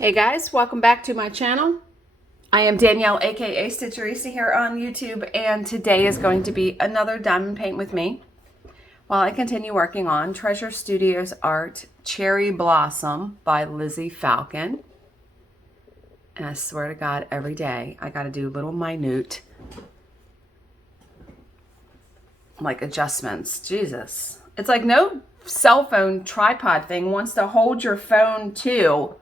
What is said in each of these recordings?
Hey guys, welcome back to my channel. I am Danielle, aka Stitcherista here on YouTube, and today is going to be another diamond paint with me while I continue working on Treasure Studios Art Cherry Blossom by Lizzie Falcon. And I swear to God, every day I got to do little minute like adjustments. Jesus. It's like no cell phone tripod thing wants to hold your phone too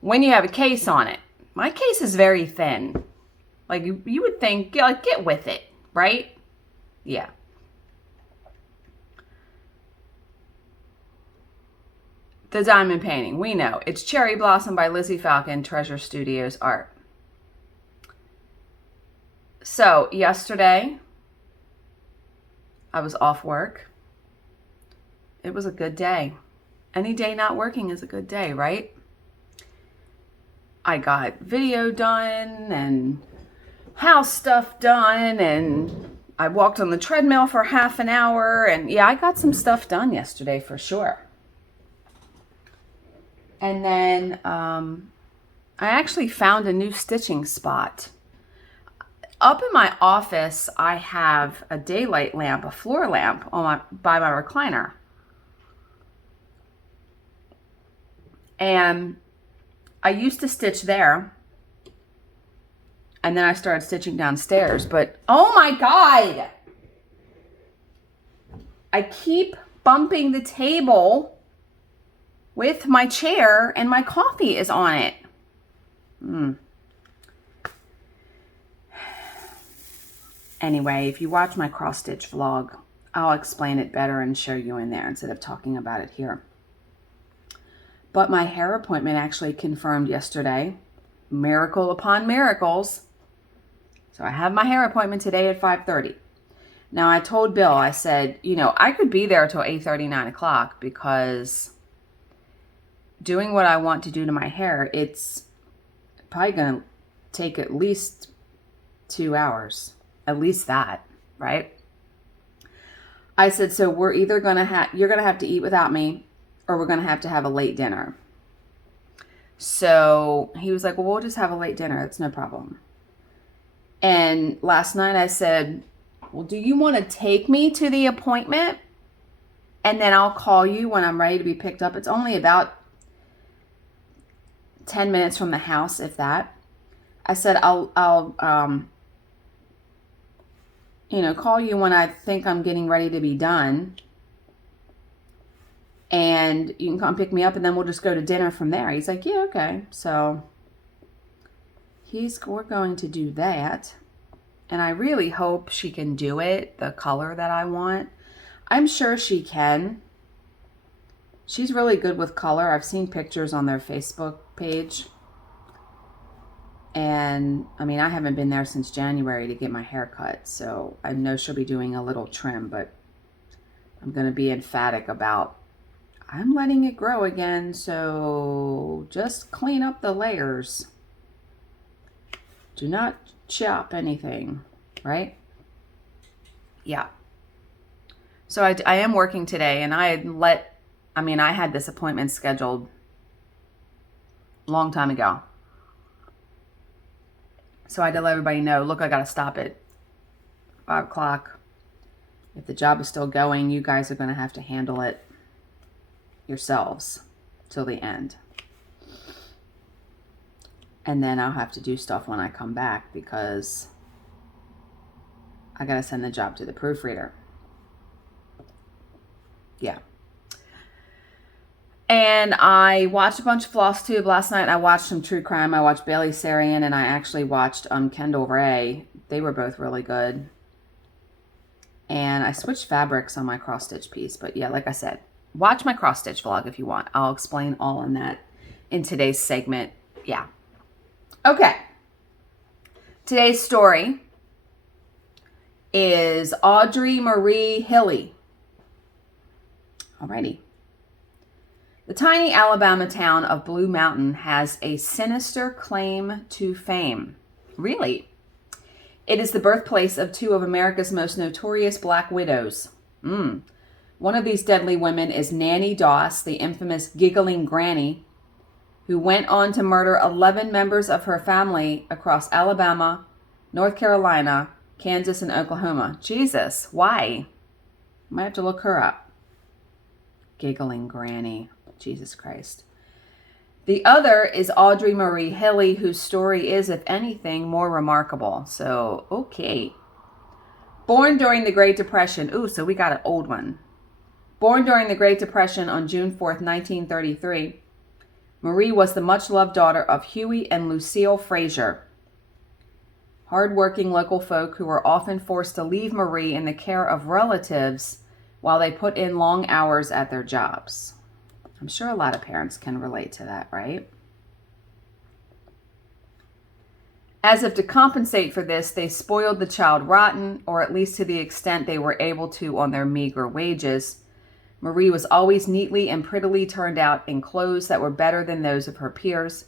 when you have a case on it. My case is very thin. Like you would think, like, get with it, right? Yeah. The diamond painting, we know. It's Cherry Blossom by Lizzie Falcon, Treasure Studios Art. So yesterday, I was off work. It was a good day. Any day not working is a good day, right? I got video done and house stuff done, and I walked on the treadmill for half an hour, and yeah, I got some stuff done yesterday for sure. And then I actually found a new stitching spot. Up in my office, I have a daylight lamp, a floor lamp by my recliner. And I used to stitch there, and then I started stitching downstairs, but oh my God, I keep bumping the table with my chair and my coffee is on it. Anyway, if you watch my cross stitch vlog, I'll explain it better and show you in there instead of talking about it here. But my hair appointment actually confirmed yesterday. Miracle upon miracles. So I have my hair appointment today at 5:30. Now I told Bill, I said, you know, I could be there till 8:30, 9 o'clock because doing what I want to do to my hair, it's probably going to take at least 2 hours. At least that, right? I said, so we're either going to you're going to have to eat without me, or we're going to have a late dinner. So he was like, well, we'll just have a late dinner. That's no problem. And last night I said, well, do you want to take me to the appointment? And then I'll call you when I'm ready to be picked up. It's only about 10 minutes from the house, if that. I said, I'll call you when I think I'm getting ready to be done. And you can come pick me up, and then we'll just go to dinner from there. He's like, yeah, okay. So we're going to do that. And I really hope she can do it, the color that I want. I'm sure she can. She's really good with color. I've seen pictures on their Facebook page. And I mean, I haven't been there since January to get my hair cut. So I know she'll be doing a little trim, but I'm going to be emphatic about I'm letting it grow again, so just clean up the layers. Do not chop anything, right? Yeah. So I am working today, and I had this appointment scheduled a long time ago. So I had to let everybody know, look, I got to stop at 5 o'clock. If the job is still going, you guys are going to have to handle it yourselves till the end. And then I'll have to do stuff when I come back because I got to send the job to the proofreader. Yeah. And I watched a bunch of FlossTube last night. I watched some true crime. I watched Bailey Sarian, and I actually watched Kendall Ray. They were both really good. And I switched fabrics on my cross stitch piece. But yeah, like I said, watch my cross stitch vlog if you want. I'll explain all on that in today's segment. Yeah. Okay. Today's story is Audrey Marie Hilly. Alrighty. The tiny Alabama town of Blue Mountain has a sinister claim to fame. Really? It is the birthplace of two of America's most notorious black widows. One of these deadly women is Nanny Doss, the infamous giggling granny, who went on to murder 11 members of her family across Alabama, North Carolina, Kansas, and Oklahoma. Jesus, why? Might have to look her up. Giggling granny. Jesus Christ. The other is Audrey Marie Hilly, whose story is, if anything, more remarkable. So, okay. Born during the Great Depression. Ooh, so we got an old one. Born during the Great Depression on June 4th, 1933, Marie was the much-loved daughter of Huey and Lucille Frazier, hard-working local folk who were often forced to leave Marie in the care of relatives while they put in long hours at their jobs. I'm sure a lot of parents can relate to that, right? As if to compensate for this, they spoiled the child rotten, or at least to the extent they were able to on their meager wages. Marie was always neatly and prettily turned out in clothes that were better than those of her peers.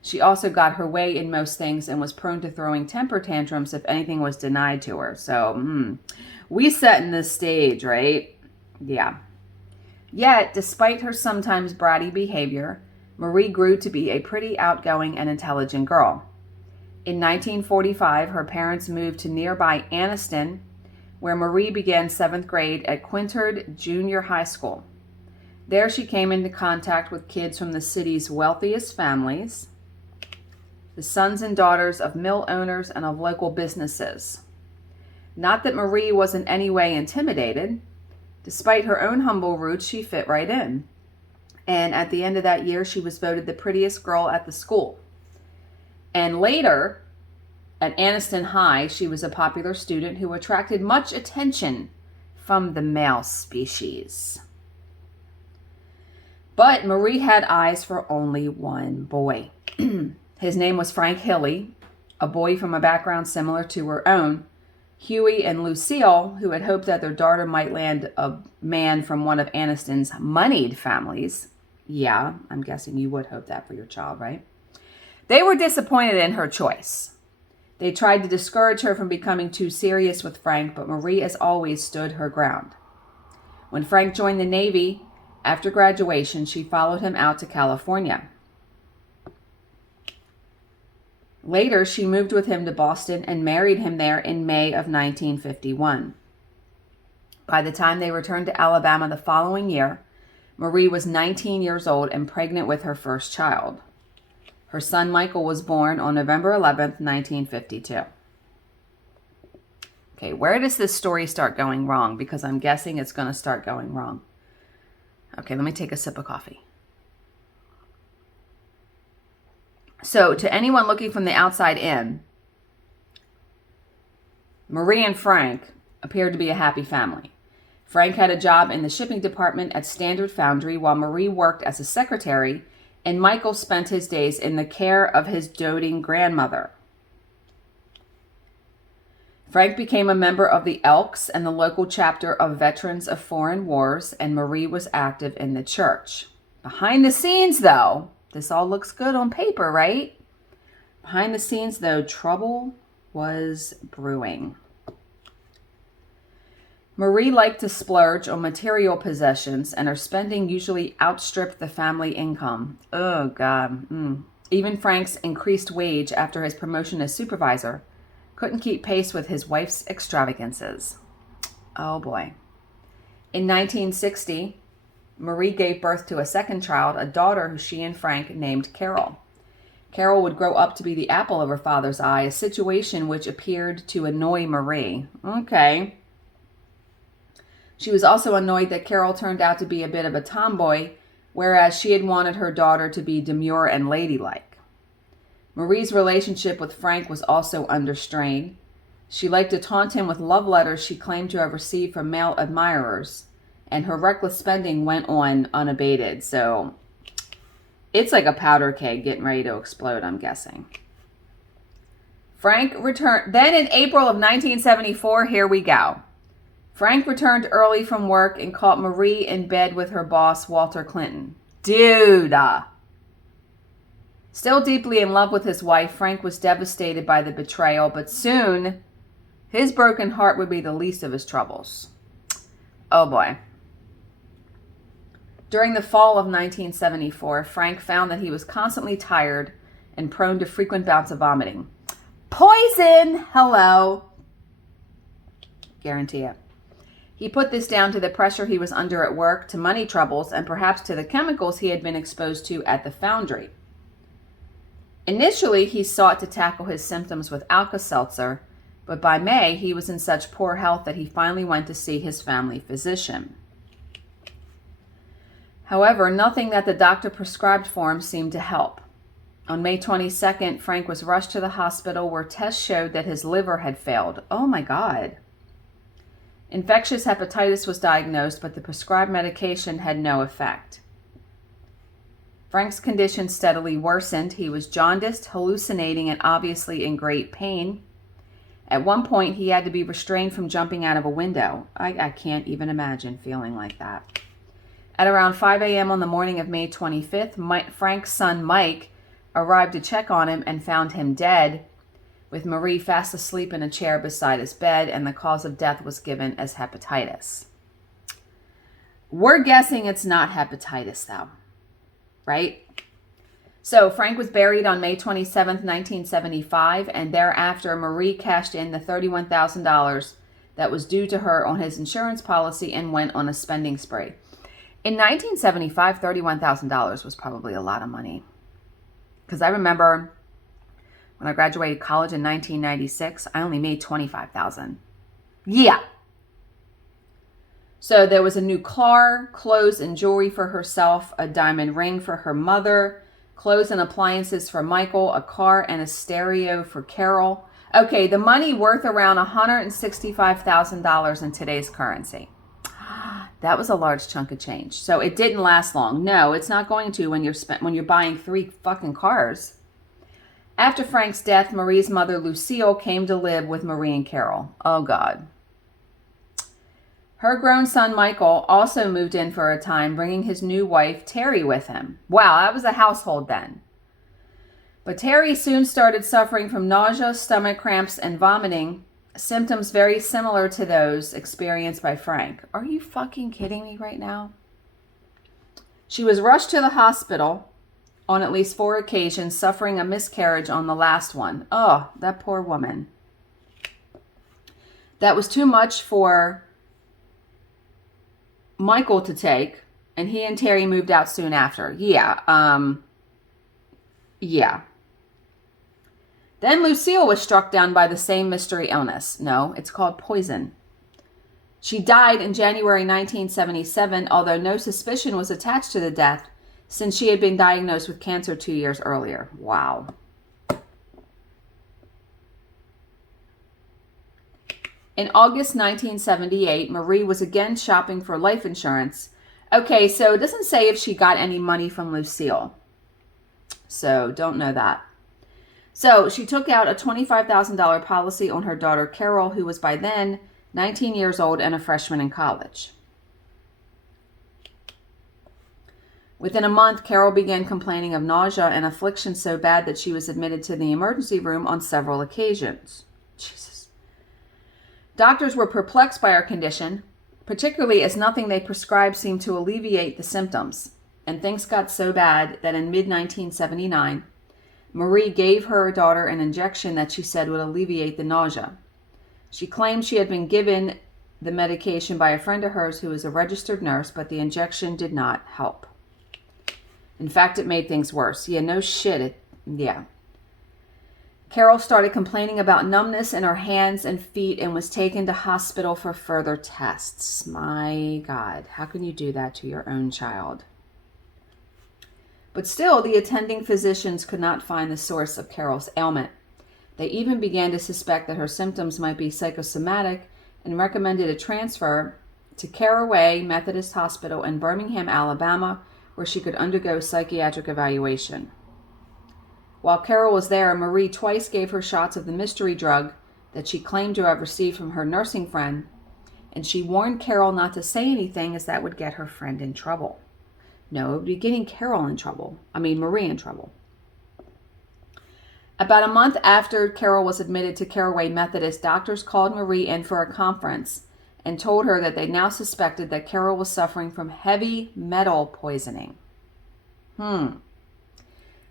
She also got her way in most things and was prone to throwing temper tantrums if anything was denied to her. So, we setting this stage, right? Yeah. Yet, despite her sometimes bratty behavior, Marie grew to be a pretty outgoing and intelligent girl. In 1945, her parents moved to nearby Anniston, where Marie began 7th grade at Quintard Junior High School. There she came into contact with kids from the city's wealthiest families, the sons and daughters of mill owners and of local businesses. Not that Marie was in any way intimidated. Despite her own humble roots, she fit right in. And at the end of that year, she was voted the prettiest girl at the school. And later, at Anniston High, she was a popular student who attracted much attention from the male species. But Marie had eyes for only one boy. His name was Frank Hilly, a boy from a background similar to her own. Huey and Lucille, who had hoped that their daughter might land a man from one of Anniston's moneyed families. Yeah, I'm guessing you would hope that for your child, right? They were disappointed in her choice. They tried to discourage her from becoming too serious with Frank, but Marie, as always, stood her ground. When Frank joined the Navy, after graduation, she followed him out to California. Later, she moved with him to Boston and married him there in May of 1951. By the time they returned to Alabama the following year, Marie was 19 years old and pregnant with her first child. Her son Michael was born on November 11th, 1952. Okay, where does this story start going wrong? Because I'm guessing it's going to start going wrong. Okay, let me take a sip of coffee. So, to anyone looking from the outside in, Marie and Frank appeared to be a happy family. Frank had a job in the shipping department at Standard Foundry while Marie worked as a secretary, and Michael spent his days in the care of his doting grandmother. Frank became a member of the Elks and the local chapter of Veterans of Foreign Wars, and Marie was active in the church. Behind the scenes, though, this all looks good on paper, right? Behind the scenes, though, trouble was brewing. Marie liked to splurge on material possessions, and her spending usually outstripped the family income. Oh, God. Even Frank's increased wage after his promotion as supervisor couldn't keep pace with his wife's extravagances. Oh, boy. In 1960, Marie gave birth to a second child, a daughter who she and Frank named Carol. Carol would grow up to be the apple of her father's eye, a situation which appeared to annoy Marie. Okay. She was also annoyed that Carol turned out to be a bit of a tomboy, whereas she had wanted her daughter to be demure and ladylike. Marie's relationship with Frank was also under strain. She liked to taunt him with love letters she claimed to have received from male admirers, and her reckless spending went on unabated. So it's like a powder keg getting ready to explode, I'm guessing. Frank returned. Then in April of 1974, here we go. Frank returned early from work and caught Marie in bed with her boss, Walter Clinton. Dude. Still deeply in love with his wife, Frank was devastated by the betrayal, but soon his broken heart would be the least of his troubles. Oh boy. During the fall of 1974, Frank found that he was constantly tired and prone to frequent bouts of vomiting. Poison! Hello. Guarantee it. He put this down to the pressure he was under at work, to money troubles, and perhaps to the chemicals he had been exposed to at the foundry. Initially, he sought to tackle his symptoms with Alka-Seltzer, but by May, he was in such poor health that he finally went to see his family physician. However, nothing that the doctor prescribed for him seemed to help. On May 22nd, Frank was rushed to the hospital where tests showed that his liver had failed. Oh my God. Infectious hepatitis was diagnosed, but the prescribed medication had no effect. Frank's condition steadily worsened. He was jaundiced, hallucinating, and obviously in great pain. At one point, he had to be restrained from jumping out of a window. I can't even imagine feeling like that. At around 5 a.m. on the morning of May 25th, Frank's son Mike arrived to check on him and found him dead, with Marie fast asleep in a chair beside his bed, and the cause of death was given as hepatitis. We're guessing it's not hepatitis, though, right? So Frank was buried on May 27th, 1975, and thereafter Marie cashed in the $31,000 that was due to her on his insurance policy and went on a spending spree. In 1975, $31,000 was probably a lot of money. Because I remember when I graduated college in 1996, I only made $25,000. Yeah. So there was a new car, clothes and jewelry for herself, a diamond ring for her mother, clothes and appliances for Michael, a car and a stereo for Carol. Okay, the money worth around $165,000 in today's currency. That was a large chunk of change. So it didn't last long. No, it's not going to when you're buying 3 fucking cars. After Frank's death, Marie's mother, Lucille, came to live with Marie and Carol. Oh, God. Her grown son, Michael, also moved in for a time, bringing his new wife, Terry, with him. Wow, that was a household then. But Terry soon started suffering from nausea, stomach cramps, and vomiting, symptoms very similar to those experienced by Frank. Are you fucking kidding me right now? She was rushed to the hospital on at least 4 occasions, suffering a miscarriage on the last one. Oh, that poor woman. That was too much for Michael to take, and he and Terry moved out soon after. Yeah. Then Lucille was struck down by the same mystery illness. No, it's called poison. She died in January 1977, although no suspicion was attached to the death since she had been diagnosed with cancer 2 years earlier. Wow. In August 1978, Marie was again shopping for life insurance. Okay, so it doesn't say if she got any money from Lucille. So don't know that. So she took out a $25,000 policy on her daughter Carol, who was by then 19 years old and a freshman in college. Within a month, Carol began complaining of nausea and affliction so bad that she was admitted to the emergency room on several occasions. Jesus. Doctors were perplexed by her condition, particularly as nothing they prescribed seemed to alleviate the symptoms. And things got so bad that in mid-1979, Marie gave her daughter an injection that she said would alleviate the nausea. She claimed she had been given the medication by a friend of hers who was a registered nurse, but the injection did not help. In fact, it made things worse. Yeah, no shit. Carol started complaining about numbness in her hands and feet and was taken to hospital for further tests. My God, how can you do that to your own child? But still, the attending physicians could not find the source of Carol's ailment. They even began to suspect that her symptoms might be psychosomatic and recommended a transfer to Caraway Methodist Hospital in Birmingham, Alabama, where she could undergo psychiatric evaluation. While Carol was there, Marie twice gave her shots of the mystery drug that she claimed to have received from her nursing friend, and she warned Carol not to say anything as that would get her friend in trouble. No, it would be getting Marie in trouble. About a month after Carol was admitted to Caraway Methodist, doctors called Marie in for a conference and told her that they now suspected that Carol was suffering from heavy metal poisoning.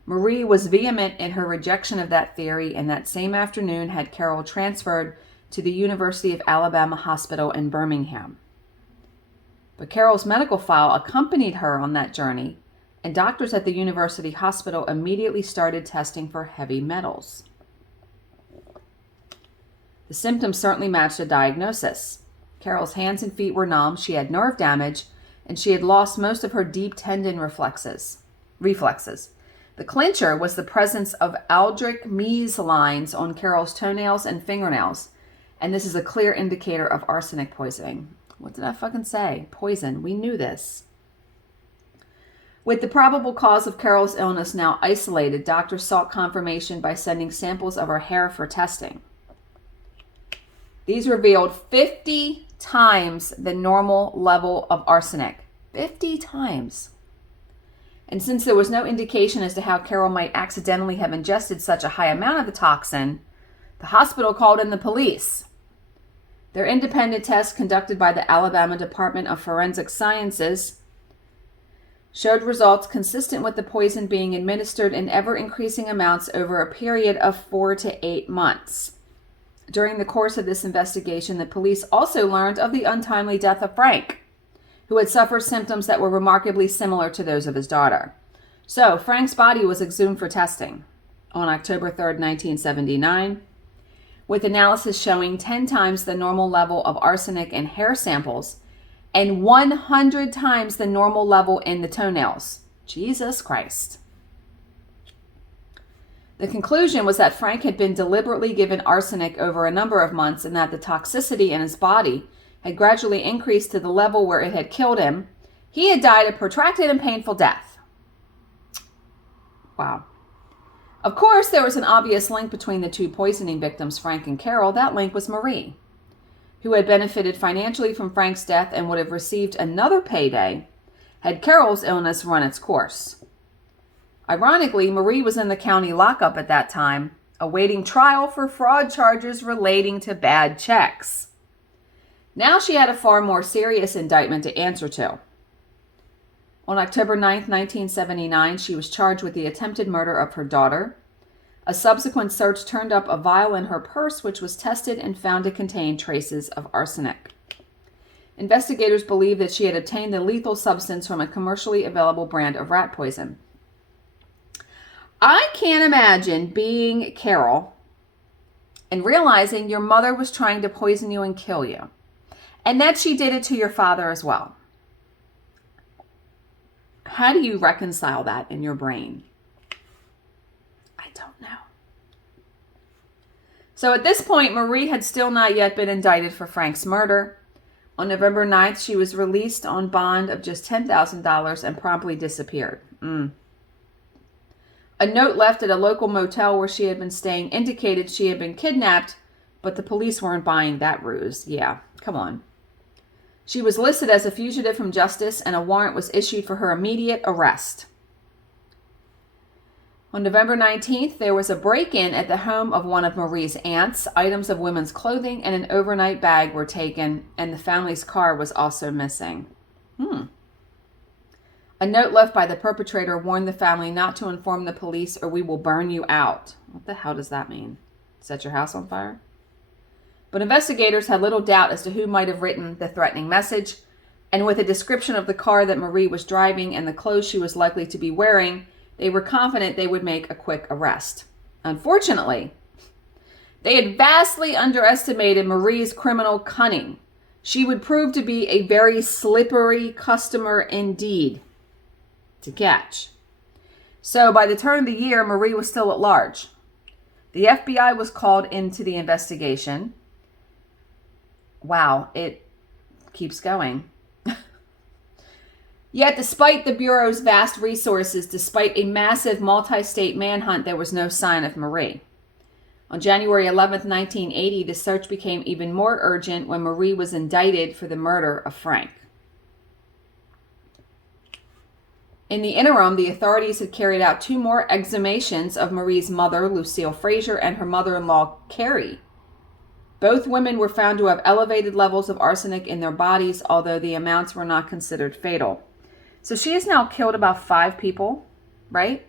Marie was vehement in her rejection of that theory, and that same afternoon had Carol transferred to the University of Alabama Hospital in Birmingham. But Carol's medical file accompanied her on that journey, and doctors at the university hospital immediately started testing for heavy metals. The symptoms certainly matched the diagnosis. Carol's hands and feet were numb, she had nerve damage, and she had lost most of her deep tendon reflexes. The clincher was the presence of Aldrich-Mees lines on Carol's toenails and fingernails, and this is a clear indicator of arsenic poisoning. What did I fucking say? Poison. We knew this. With the probable cause of Carol's illness now isolated, doctors sought confirmation by sending samples of her hair for testing. These revealed 50 times the normal level of arsenic. 50 times. And since there was no indication as to how Carol might accidentally have ingested such a high amount of the toxin, the hospital called in the police. Their independent test conducted by the Alabama Department of Forensic Sciences showed results consistent with the poison being administered in ever-increasing amounts over a period of 4 to 8 months. During the course of this investigation, the police also learned of the untimely death of Frank, who had suffered symptoms that were remarkably similar to those of his daughter. So, Frank's body was exhumed for testing on October 3rd, 1979, with analysis showing 10 times the normal level of arsenic in hair samples and 100 times the normal level in the toenails. Jesus Christ. The conclusion was that Frank had been deliberately given arsenic over a number of months and that the toxicity in his body had gradually increased to the level where it had killed him. He had died a protracted and painful death. Wow. Of course, there was an obvious link between the two poisoning victims, Frank and Carol. That link was Marie, who had benefited financially from Frank's death and would have received another payday had Carol's illness run its course. Ironically, Marie was in the county lockup at that time, awaiting trial for fraud charges relating to bad checks. Now she had a far more serious indictment to answer to. On October 9th, 1979, she was charged with the attempted murder of her daughter. A subsequent search turned up a vial in her purse, which was tested and found to contain traces of arsenic. Investigators believe that she had obtained the lethal substance from a commercially available brand of rat poison. I can't imagine being Carol and realizing your mother was trying to poison you and kill you, and that she did it to your father as well. How do you reconcile that in your brain? I don't know. So at this point, Marie had still not yet been indicted for Frank's murder. On November 9th, she was released on bond of just $10,000 and promptly disappeared. A note left at a local motel where she had been staying indicated she had been kidnapped, but the police weren't buying that ruse. Yeah, come on. She was listed as a fugitive from justice, and a warrant was issued for her immediate arrest. On November 19th, there was a break-in at the home of one of Marie's aunts. Items of women's clothing and an overnight bag were taken, and the family's car was also missing. A note left by the perpetrator warned the family not to inform the police or we will burn you out. What the hell does that mean? Set your house on fire? But investigators had little doubt as to who might have written the threatening message, and with a description of the car that Marie was driving and the clothes she was likely to be wearing, they were confident they would make a quick arrest. Unfortunately, they had vastly underestimated Marie's criminal cunning. She would prove to be a very slippery customer indeed to catch. So by the turn of the year, Marie was still at large. The FBI was called into the investigation. Wow, it keeps going. Yet, despite the Bureau's vast resources, despite a massive multi-state manhunt, there was no sign of Marie. On January 11th, 1980, the search became even more urgent when Marie was indicted for the murder of Frank. In the interim, the authorities had carried out 2 more exhumations of Marie's mother, Lucille Frazier, and her mother-in-law, Carrie. Both women were found to have elevated levels of arsenic in their bodies, although the amounts were not considered fatal. So she has now killed about 5 people, right?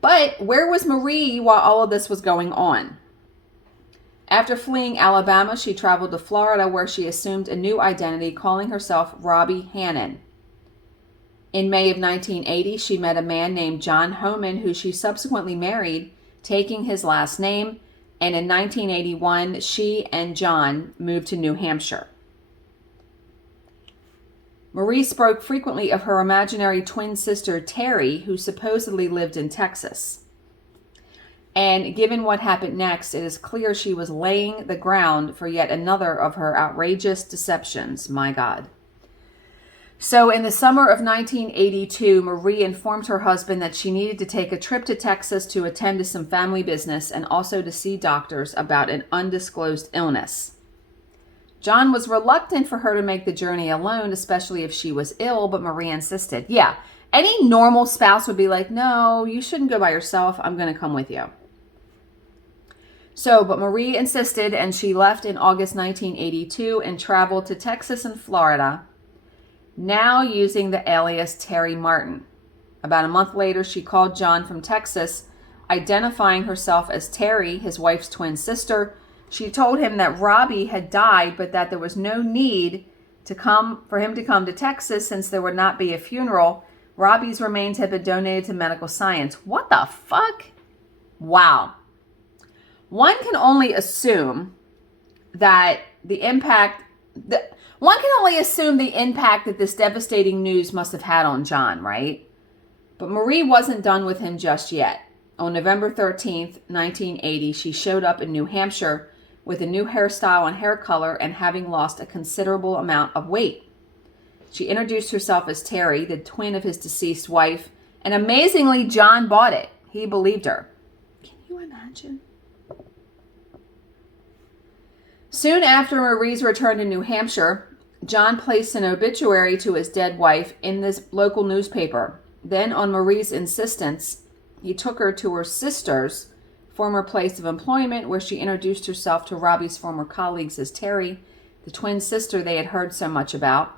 But where was Marie while all of this was going on? After fleeing Alabama, she traveled to Florida, where she assumed a new identity, calling herself Robbie Hannon. In May of 1980, she met a man named John Homan, who she subsequently married, taking his last name. And in 1981, she and John moved to New Hampshire. Marie spoke frequently of her imaginary twin sister, Terry, who supposedly lived in Texas. And given what happened next, it is clear she was laying the ground for yet another of her outrageous deceptions. My God. So in the summer of 1982, Marie informed her husband that she needed to take a trip to Texas to attend to some family business and also to see doctors about an undisclosed illness. John was reluctant for her to make the journey alone, especially if she was ill, but Marie insisted. Yeah, any normal spouse would be like, no, you shouldn't go by yourself. I'm going to come with you. So, but Marie insisted, and she left in August 1982 and traveled to Texas and Florida, now using the alias Terry Martin. About a month later, she called John from Texas, identifying herself as Terry, his wife's twin sister. She told him that Robbie had died, but that there was no need for him to come to Texas since there would not be a funeral. Robbie's remains had been donated to medical science. What the fuck? Wow. One can only assume that the impact that this devastating news must have had on John, right? But Marie wasn't done with him just yet. On November 13th, 1980, she showed up in New Hampshire with a new hairstyle and hair color and having lost a considerable amount of weight. She introduced herself as Terry, the twin of his deceased wife, and amazingly, John bought it. He believed her. Can you imagine? Soon after Marie's return to New Hampshire, John placed an obituary to his dead wife in this local newspaper. Then, on Marie's insistence, he took her to her sister's former place of employment, where she introduced herself to Robbie's former colleagues as Terry, the twin sister they had heard so much about.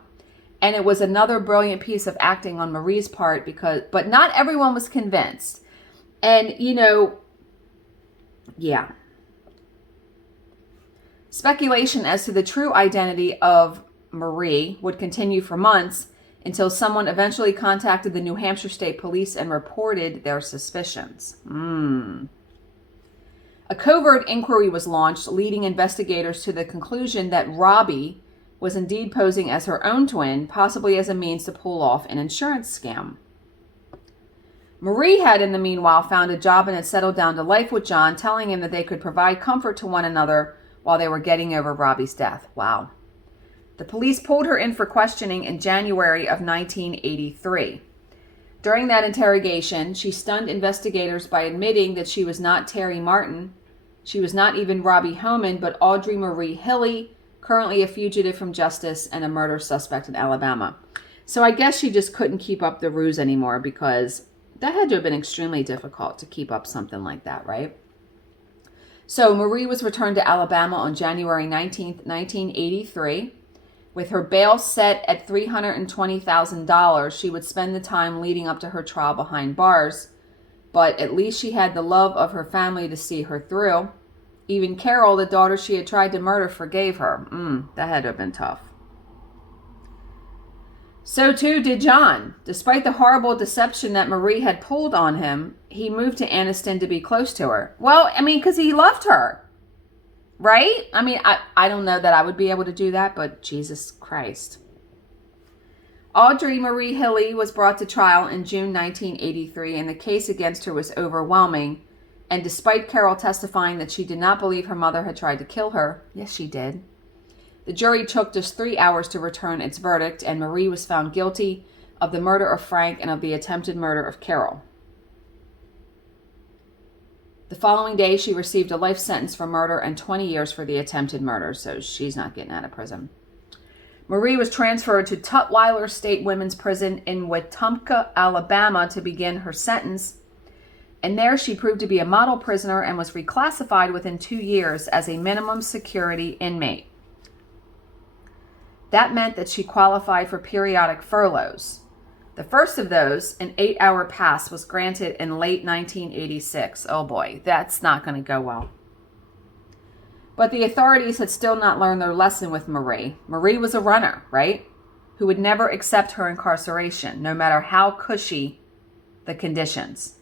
And it was another brilliant piece of acting on Marie's part, but not everyone was convinced. And, yeah. Speculation as to the true identity of Marie would continue for months until someone eventually contacted the New Hampshire State Police and reported their suspicions. A covert inquiry was launched, leading investigators to the conclusion that Robbie was indeed posing as her own twin, possibly as a means to pull off an insurance scam. Marie had, in the meanwhile, found a job and had settled down to life with John, telling him that they could provide comfort to one another while they were getting over Robbie's death. Wow. The police pulled her in for questioning in January of 1983. During that interrogation, she stunned investigators by admitting that she was not Terry Martin. She was not even Robbie Homan, but Audrey Marie Hilley, currently a fugitive from justice and a murder suspect in Alabama. So I guess she just couldn't keep up the ruse anymore, because that had to have been extremely difficult to keep up something like that, right? So Marie was returned to Alabama on January 19th, 1983. With her bail set at $320,000, she would spend the time leading up to her trial behind bars. But at least she had the love of her family to see her through. Even Carol, the daughter she had tried to murder, forgave her. That had to have been tough. So too did John. Despite the horrible deception that Marie had pulled on him, he moved to Anniston to be close to her. Well, because he loved her. Right? I don't know that I would be able to do that, but Jesus Christ. Audrey Marie Hilley was brought to trial in June 1983, and the case against her was overwhelming. And despite Carol testifying that she did not believe her mother had tried to kill her, yes, she did, the jury took just 3 hours to return its verdict, and Marie was found guilty of the murder of Frank and of the attempted murder of Carol. The following day, she received a life sentence for murder and 20 years for the attempted murder, so she's not getting out of prison. Marie was transferred to Tutwiler State Women's Prison in Wetumpka, Alabama, to begin her sentence. And there she proved to be a model prisoner and was reclassified within 2 years as a minimum security inmate. That meant that she qualified for periodic furloughs. The first of those, an 8-hour pass, was granted in late 1986. Oh boy, that's not going to go well. But the authorities had still not learned their lesson with Marie. Marie was a runner, right? Who would never accept her incarceration, no matter how cushy the conditions.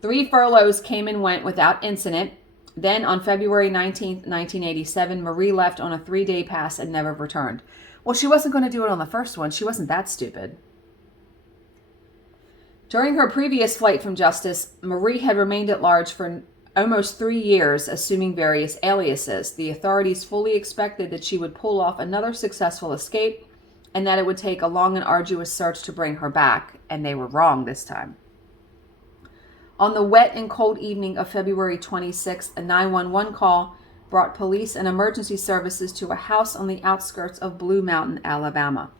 3 furloughs came and went without incident. Then on February 19th, 1987, Marie left on a 3-day pass and never returned. Well, she wasn't going to do it on the first one. She wasn't that stupid. During her previous flight from justice, Marie had remained at large for almost 3 years, assuming various aliases. The authorities fully expected that she would pull off another successful escape and that it would take a long and arduous search to bring her back, and they were wrong this time. On the wet and cold evening of February 26th, a 911 call brought police and emergency services to a house on the outskirts of Blue Mountain, Alabama.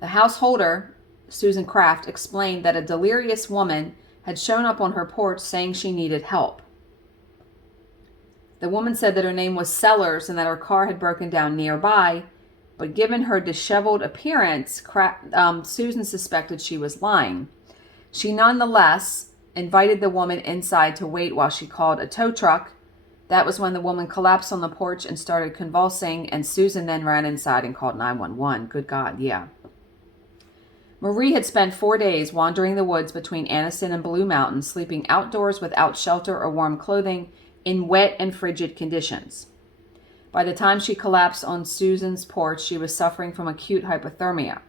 The householder, Susan Kraft, explained that a delirious woman had shown up on her porch saying she needed help. The woman said that her name was Sellers and that her car had broken down nearby, but given her disheveled appearance, Susan suspected she was lying. She nonetheless invited the woman inside to wait while she called a tow truck. That was when the woman collapsed on the porch and started convulsing, and Susan then ran inside and called 911. Good God, yeah. Marie had spent 4 days wandering the woods between Anniston and Blue Mountain, sleeping outdoors without shelter or warm clothing in wet and frigid conditions. By the time she collapsed on Susan's porch, she was suffering from acute hypothermia.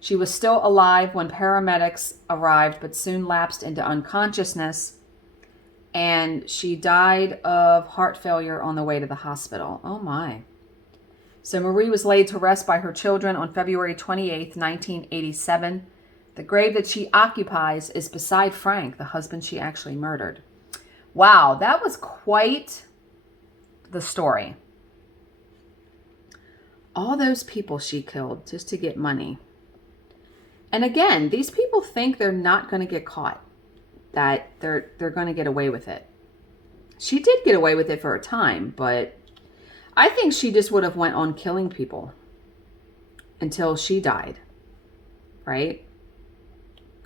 She was still alive when paramedics arrived, but soon lapsed into unconsciousness, and she died of heart failure on the way to the hospital. Oh my. So Marie was laid to rest by her children on February 28th, 1987. The grave that she occupies is beside Frank, the husband she actually murdered. Wow, that was quite the story. All those people she killed just to get money. And again, these people think they're not going to get caught, that they're going to get away with it. She did get away with it for a time, but I think she just would have went on killing people until she died, right?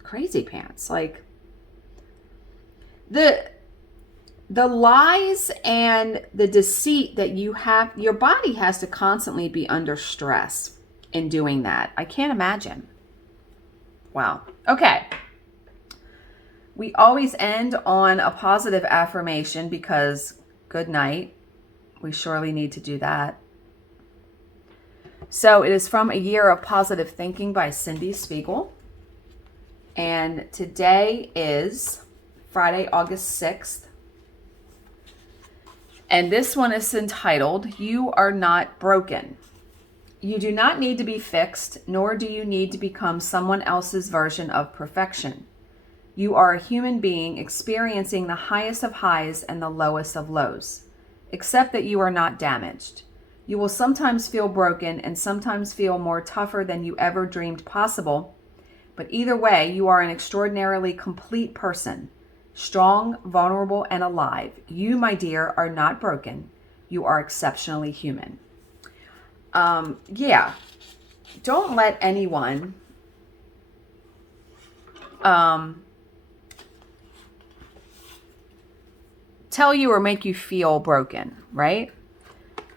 Crazy pants. Like, the lies and the deceit that you have, your body has to constantly be under stress in doing that. I can't imagine. Wow. Okay. We always end on a positive affirmation because good night. We surely need to do that. So it is from A Year of Positive Thinking by Cindy Spiegel. And today is Friday, August 6th. And this one is entitled, You Are Not Broken. You do not need to be fixed, nor do you need to become someone else's version of perfection. You are a human being experiencing the highest of highs and the lowest of lows. Accept that you are not damaged. You will sometimes feel broken and sometimes feel more tougher than you ever dreamed possible. But either way, you are an extraordinarily complete person. Strong, vulnerable, and alive. You, my dear, are not broken. You are exceptionally human. Yeah. Don't let anyone tell you or make you feel broken, right?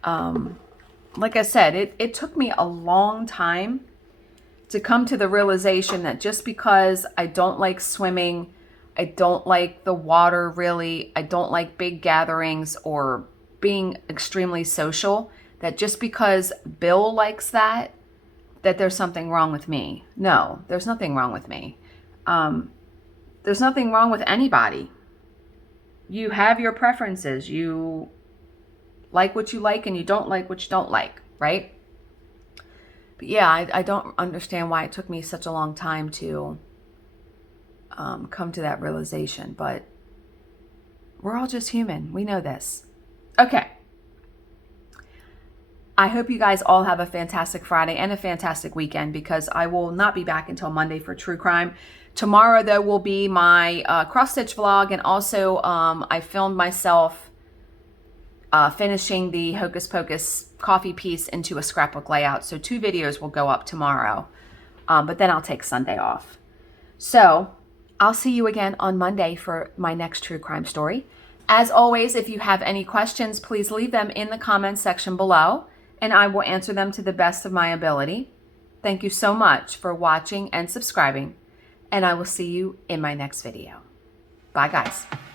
Like I said, it took me a long time to come to the realization that just because I don't like swimming, I don't like the water really, I don't like big gatherings or being extremely social, that just because Bill likes that there's something wrong with me. No, there's nothing wrong with me. There's nothing wrong with anybody. You have your preferences. You like what you like and you don't like what you don't like, right? But yeah, I don't understand why it took me such a long time to come to that realization, but we're all just human. We know this. Okay. I hope you guys all have a fantastic Friday and a fantastic weekend, because I will not be back until Monday for true crime. Tomorrow, though, will be my cross-stitch vlog, and also I filmed myself finishing the Hocus Pocus coffee piece into a scrapbook layout. So 2 videos will go up tomorrow, but then I'll take Sunday off. So I'll see you again on Monday for my next true crime story. As always, if you have any questions, please leave them in the comments section below, and I will answer them to the best of my ability. Thank you so much for watching and subscribing, and I will see you in my next video. Bye, guys.